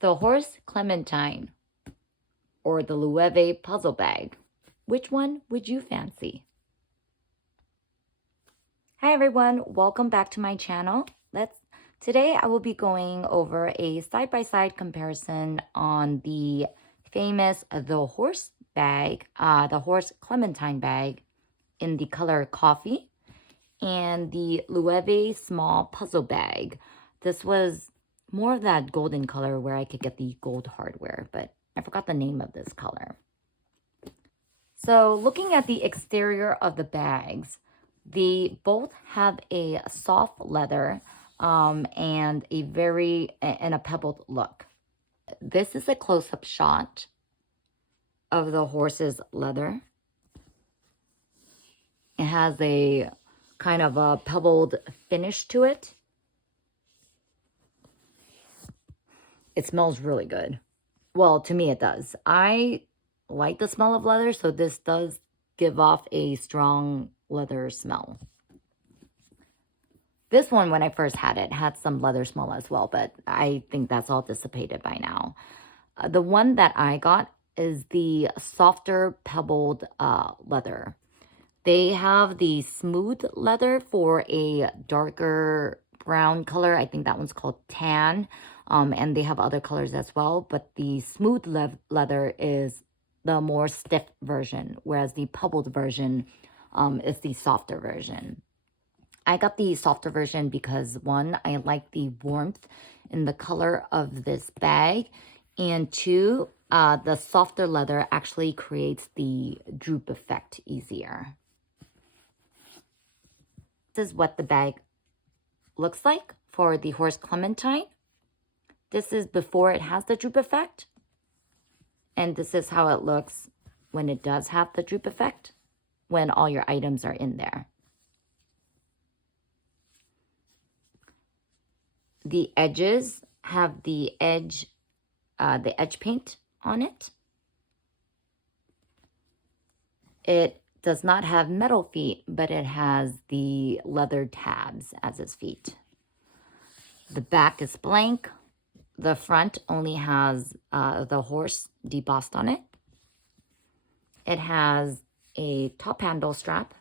The Horse Clementine or the Loewe Puzzle Bag. Which one would you fancy? Hi everyone, welcome back to my channel. Today I will be going over a side-by-side comparison on the famous the Horse bag, the Horse Clementine bag in the color coffee, and the Loewe Small Puzzle bag. This was more of that golden color where I could get the gold hardware, but I forgot the name of this color. So looking at the exterior of the bags, they both have a soft leather and a pebbled look. This is a close-up shot of the horse's leather. It has a kind of a pebbled finish to it. It smells really good. Well, to me it does. I like the smell of leather, so this does give off a strong leather smell. This one, when I first had it, had some leather smell as well, but I think that's all dissipated by now. The one that I got is the softer pebbled leather. They have the smooth leather for a darker brown color. I think that one's called tan. And they have other colors as well. But the smooth leather is the more stiff version, whereas the pebbled version is the softer version. I got the softer version because, one, I like the warmth in the color of this bag. And two, the softer leather actually creates the droop effect easier. This is what the bag looks like for the Horse Clementine. This is before it has the droop effect. And this is how it looks when it does have the droop effect, when all your items are in there. The edges have the edge paint on it. It does not have metal feet, but it has the leather tabs as its feet. The back is blank. The front only has the horse debossed on it. It has a top handle strap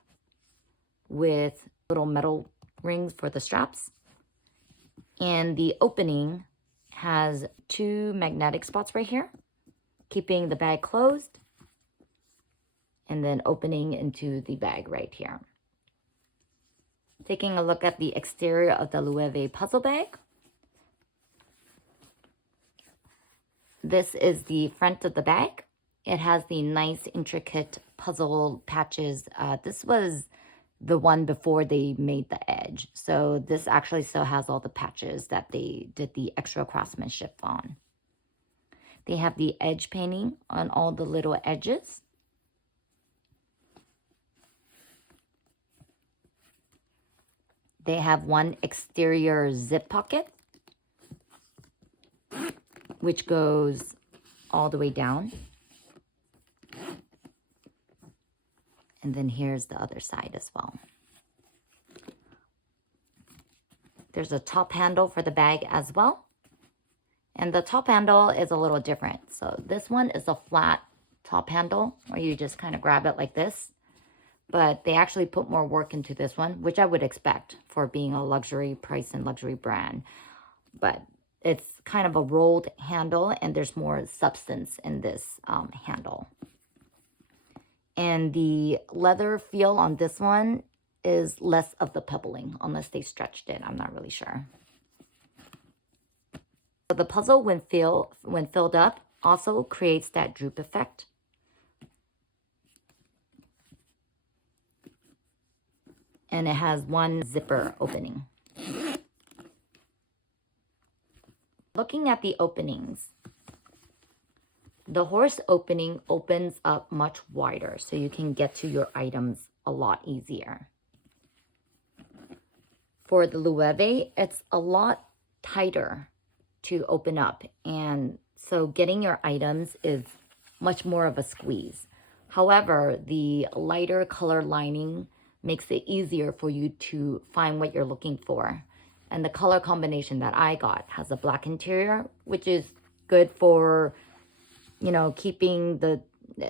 with little metal rings for the straps. And the opening has two magnetic spots right here, keeping the bag closed, and then opening into the bag right here. Taking a look at the exterior of the Loewe puzzle bag. This is the front of the bag. It has the nice intricate puzzle patches. This was the one before they made the edge. So this actually still has all the patches that they did the extra craftsmanship on. They have the edge painting on all the little edges. They have one exterior zip pocket, which goes all the way down. And then here's the other side as well. There's a top handle for the bag as well. And the top handle is a little different. So this one is a flat top handle where you just kind of grab it like this. But they actually put more work into this one, which I would expect for being a luxury price and luxury brand. But it's kind of a rolled handle and there's more substance in this handle. And the leather feel on this one is less of the pebbling, unless they stretched it. I'm not really sure. So the puzzle, when filled up, also creates that droop effect. And it has one zipper opening. Looking at the openings, the horse opening opens up much wider, so you can get to your items a lot easier. For the Loewe, it's a lot tighter to open up, and so getting your items is much more of a squeeze. However, the lighter color lining makes it easier for you to find what you're looking for. And the color combination that I got has a black interior, which is good for, you know, keeping the,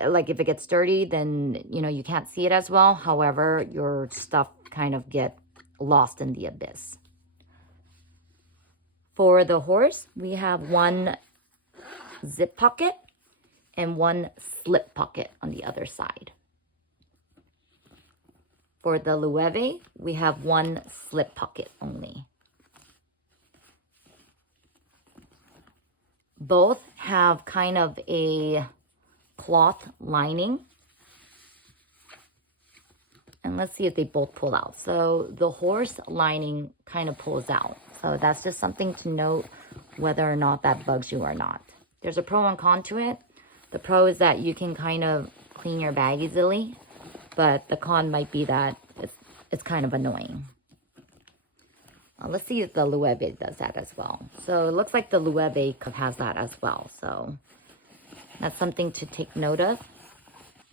like if it gets dirty, then, you know, you can't see it as well. However, your stuff kind of get lost in the abyss. For the horse, we have one zip pocket and one slip pocket on the other side. For the Loewe, we have one slip pocket only. Both have kind of a cloth lining. And let's see if they both pull out. So the horse lining kind of pulls out. So that's just something to note whether or not that bugs you or not. There's a pro and con to it. The pro is that you can kind of clean your bag easily, but the con might be that it's kind of annoying. Let's see if the Loewe does that as well. So it looks like the Loewe has that as well. So that's something to take note of.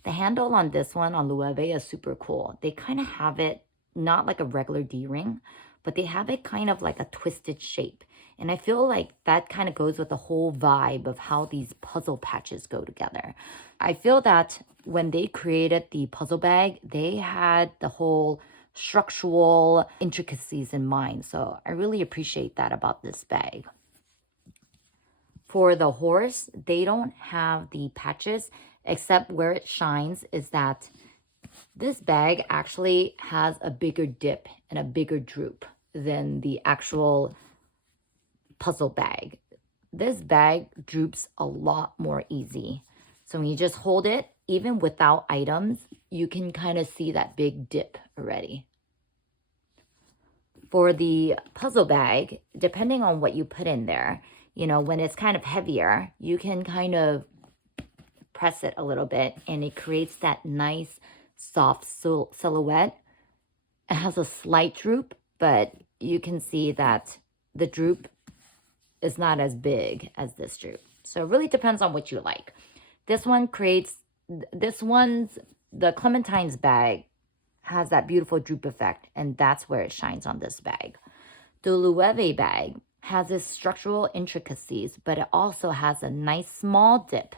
The handle on this one, on Loewe, is super cool. They kind of have it not like a regular D-ring, but they have it kind of like a twisted shape. And I feel like that kind of goes with the whole vibe of how these puzzle patches go together. I feel that when they created the puzzle bag, they had the whole structural intricacies in mind. So I really appreciate that about this bag. For the horse, they don't have the patches, except where it shines is that this bag actually has a bigger dip and a bigger droop than the actual puzzle bag. This bag droops a lot more easy. So when you just hold it, even without items, you can kind of see that big dip already. For the puzzle bag, depending on what you put in there, you know, when it's kind of heavier, you can kind of press it a little bit and it creates that nice soft silhouette. It has a slight droop, but you can see that the droop is not as big as this droop. So it really depends on what you like. The Clementine's bag has that beautiful droop effect, and that's where it shines on this bag. The Loewe bag has its structural intricacies, but it also has a nice small dip,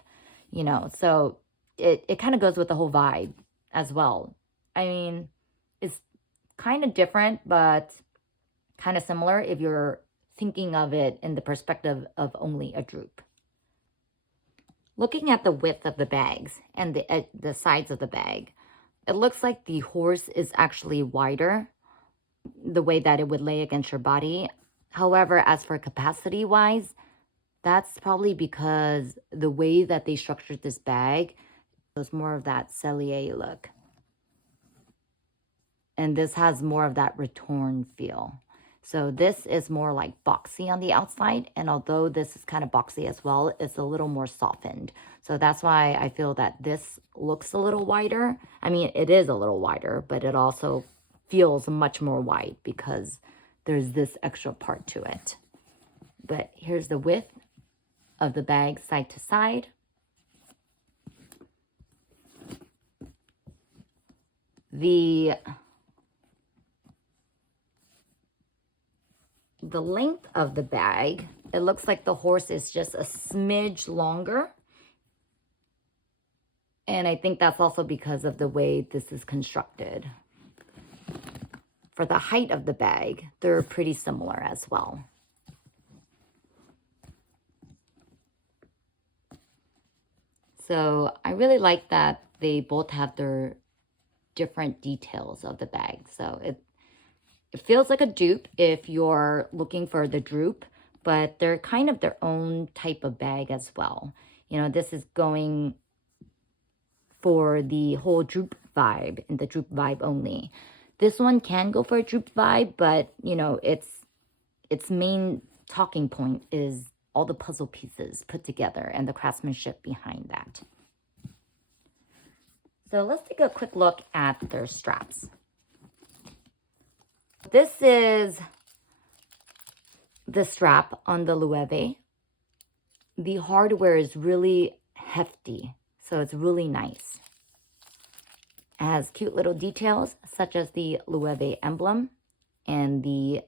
you know, so it kind of goes with the whole vibe as well. I mean, it's kind of different, but kind of similar if you're thinking of it in the perspective of only a droop. Looking at the width of the bags and the sides of the bag, it looks like the horse is actually wider, the way that it would lay against your body. However, as for capacity-wise, that's probably because the way that they structured this bag was more of that cellier look. And this has more of that return feel. So this is more like boxy on the outside. And although this is kind of boxy as well, it's a little more softened. So that's why I feel that this looks a little wider. I mean, it is a little wider, but it also feels much more wide because there's this extra part to it. But here's the width of the bag side to side. The length of the bag, it looks like the horse is just a smidge longer. And I think that's also because of the way this is constructed. For the height of the bag, they're pretty similar as well. So I really like that they both have their different details of the bag. So it feels like a dupe if you're looking for the droop, but they're kind of their own type of bag as well. You know, this is going for the whole droop vibe and the droop vibe only. This one can go for a droop vibe, but, you know, its main talking point is all the puzzle pieces put together and the craftsmanship behind that. So let's take a quick look at their straps. This is the strap on the Loewe. The hardware is really hefty, so it's really nice. It has cute little details such as the Loewe emblem and the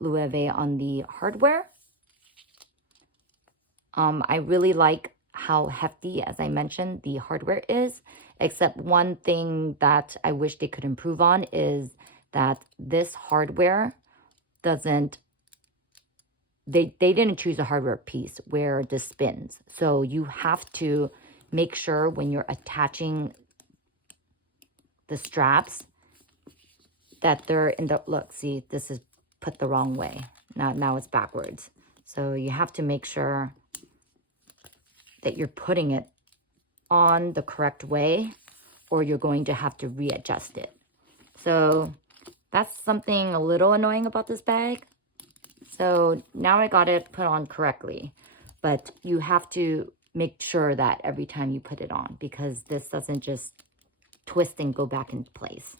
Loewe on the hardware. I really like how hefty, as I mentioned, the hardware is, except one thing that I wish they could improve on is that this hardware doesn't, they didn't choose a hardware piece where this spins. So you have to make sure when you're attaching the straps that they're in the, look, see, this is put the wrong way. Now it's backwards. So you have to make sure that you're putting it on the correct way, or you're going to have to readjust it. So that's something a little annoying about this bag. So now I got it put on correctly, but you have to make sure that every time you put it on, because this doesn't just twist and go back into place.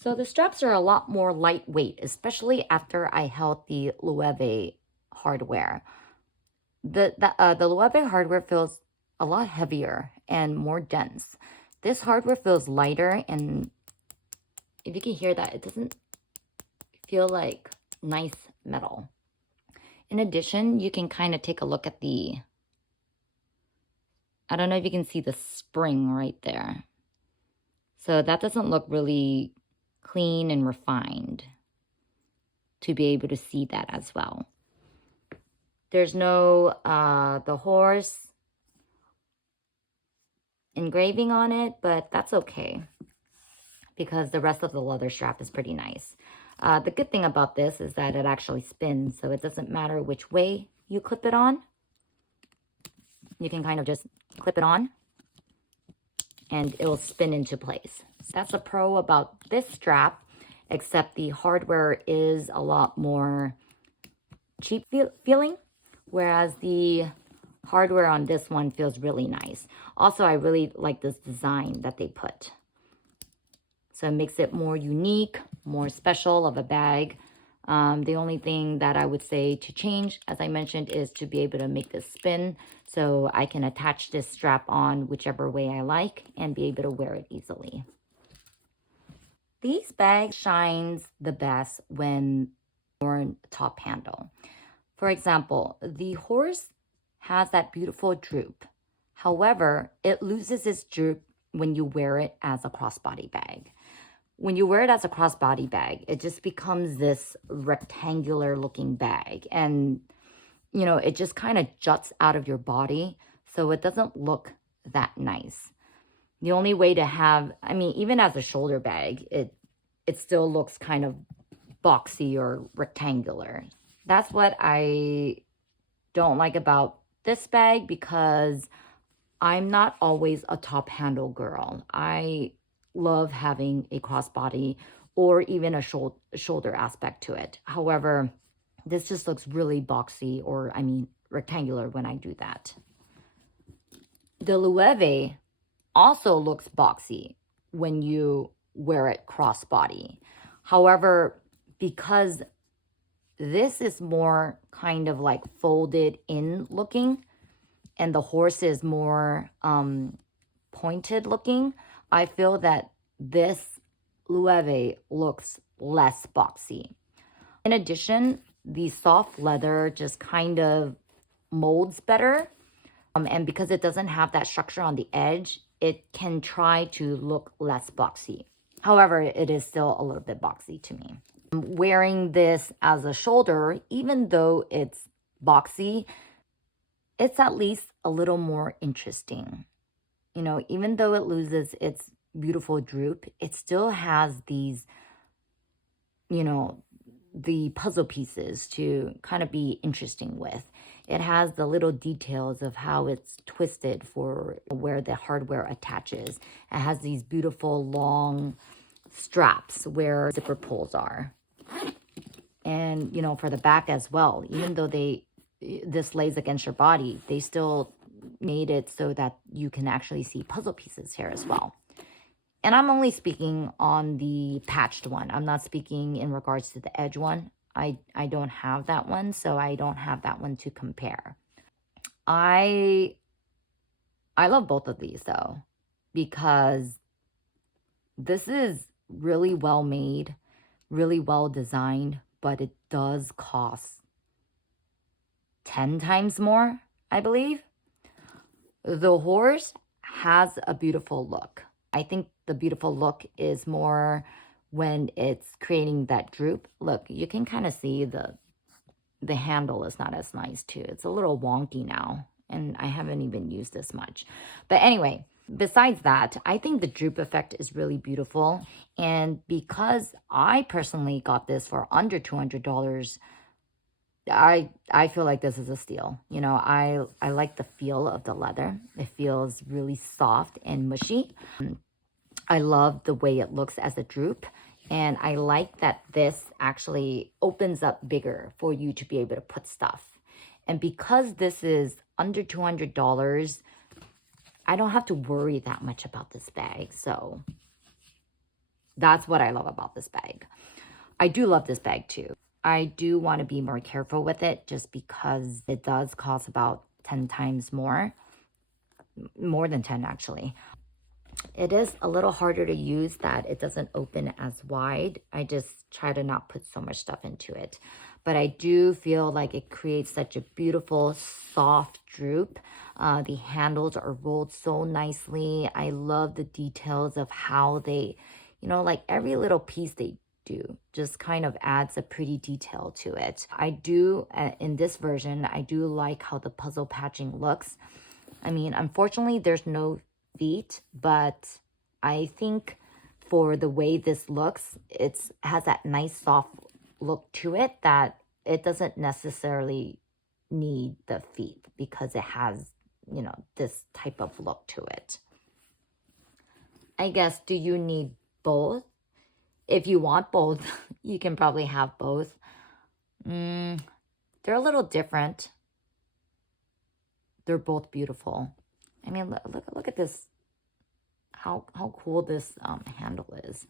So the straps are a lot more lightweight, especially after I held the Loewe hardware. The Loewe hardware feels a lot heavier and more dense. This hardware feels lighter, and if you can hear that, it doesn't feel like nice metal. In addition, you can kind of take a look at the, I don't know if you can see the spring right there. So that doesn't look really clean and refined to be able to see that as well. There's no the horse engraving on it, but that's okay because the rest of the leather strap is pretty nice. The good thing about this is that it actually spins, so it doesn't matter which way you clip it on. You can kind of just clip it on and it'll spin into place. So that's a pro about this strap, except the hardware is a lot more cheap feeling, whereas the hardware on this one feels really nice. Also, I really like this design that they put. So it makes it more unique, more special of a bag. The only thing that I would say to change, as I mentioned, is to be able to make this spin so I can attach this strap on whichever way I like and be able to wear it easily. These bags shines the best when worn top handle. For example, the horse has that beautiful droop. However, it loses its droop when you wear it as a crossbody bag. When you wear it as a crossbody bag, it just becomes this rectangular looking bag, and you know, it just kind of juts out of your body, so it doesn't look that nice. The only way to have, I mean, even as a shoulder bag, it still looks kind of boxy or rectangular. That's what I don't like about this bag, because I'm not always a top handle girl. I love having a crossbody or even a shoulder aspect to it. However, this just looks really boxy, or I mean rectangular when I do that. The Loewe also looks boxy when you wear it crossbody. However, because this is more kind of like folded in looking, and the horse is more pointed looking, I feel that this Loewe looks less boxy. In addition, the soft leather just kind of molds better. And because it doesn't have that structure on the edge, it can try to look less boxy. However, it is still a little bit boxy to me. Wearing this as a shoulder, even though it's boxy, it's at least a little more interesting. You know, even though it loses its beautiful droop, it still has these, you know, the puzzle pieces to kind of be interesting with. It has the little details of how it's twisted for where the hardware attaches. It has these beautiful long straps where zipper pulls are. And, you know, for the back as well, even though this lays against your body, they still made it so that you can actually see puzzle pieces here as well. And I'm only speaking on the patched one. I'm not speaking in regards to the edge one. I don't have that one, so I don't have that one to compare. I love both of these though, because this is really well made, really well designed, but it does cost 10 times more, I believe. The horse has a beautiful look. I think the beautiful look is more when it's creating that droop. Look, you can kind of see the handle is not as nice too. It's a little wonky now, and I haven't even used this much. But anyway, besides that, I think the droop effect is really beautiful. And because I personally got this for under $200, I feel like this is a steal. You know, I like the feel of the leather. It feels really soft and mushy. I love the way it looks as a droop. And I like that this actually opens up bigger for you to be able to put stuff. And because this is under $200, I don't have to worry that much about this bag. So that's what I love about this bag. I do love this bag too. I do want to be more careful with it just because it does cost about 10 times more than 10 actually. It is a little harder to use that it doesn't open as wide. I just try to not put so much stuff into it. But I do feel like it creates such a beautiful, soft droop. The handles are rolled so nicely. I love the details of how they, you know, like every little piece they do just kind of adds a pretty detail to it. I do, in this version, I do like how the puzzle patching looks. I mean, unfortunately, there's no feet, but I think for the way this looks, it has that nice soft look to it that it doesn't necessarily need the feet because it has, you know, this type of look to it. I guess, do you need both? If you want both, you can probably have both. They're a little different. They're both beautiful. I mean, look at this. How cool this handle is.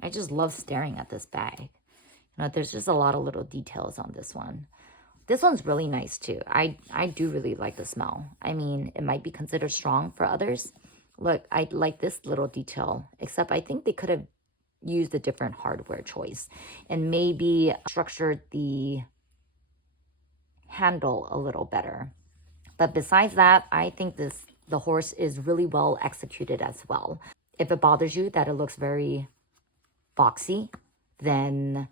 I just love staring at this bag. You know, there's just a lot of little details on this one. This one's really nice too. I do really like the smell. I mean, it might be considered strong for others. Look, I like this little detail, except I think they could have used a different hardware choice and maybe structured the handle a little better. But besides that, I think the horse is really well executed as well. If it bothers you that it looks very boxy, then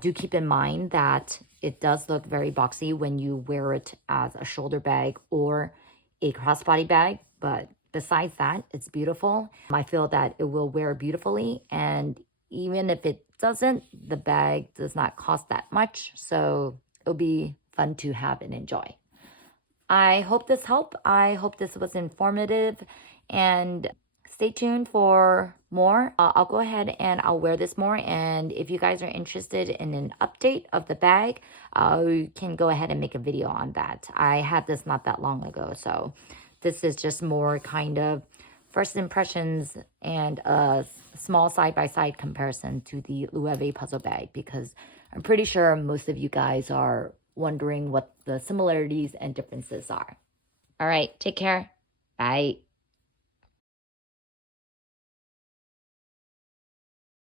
do keep in mind that it does look very boxy when you wear it as a shoulder bag or a crossbody bag. But besides that, it's beautiful. I feel that it will wear beautifully. And even if it doesn't, the bag does not cost that much. So it'll be fun to have and enjoy. I hope this helped. I hope this was informative, and stay tuned for more. I'll go ahead and I'll wear this more. And if you guys are interested in an update of the bag, you can go ahead and make a video on that. I had this not that long ago. So this is just more kind of first impressions and a small side-by-side comparison to the Loewe puzzle bag, because I'm pretty sure most of you guys are wondering what the similarities and differences are. All right, take care. Bye.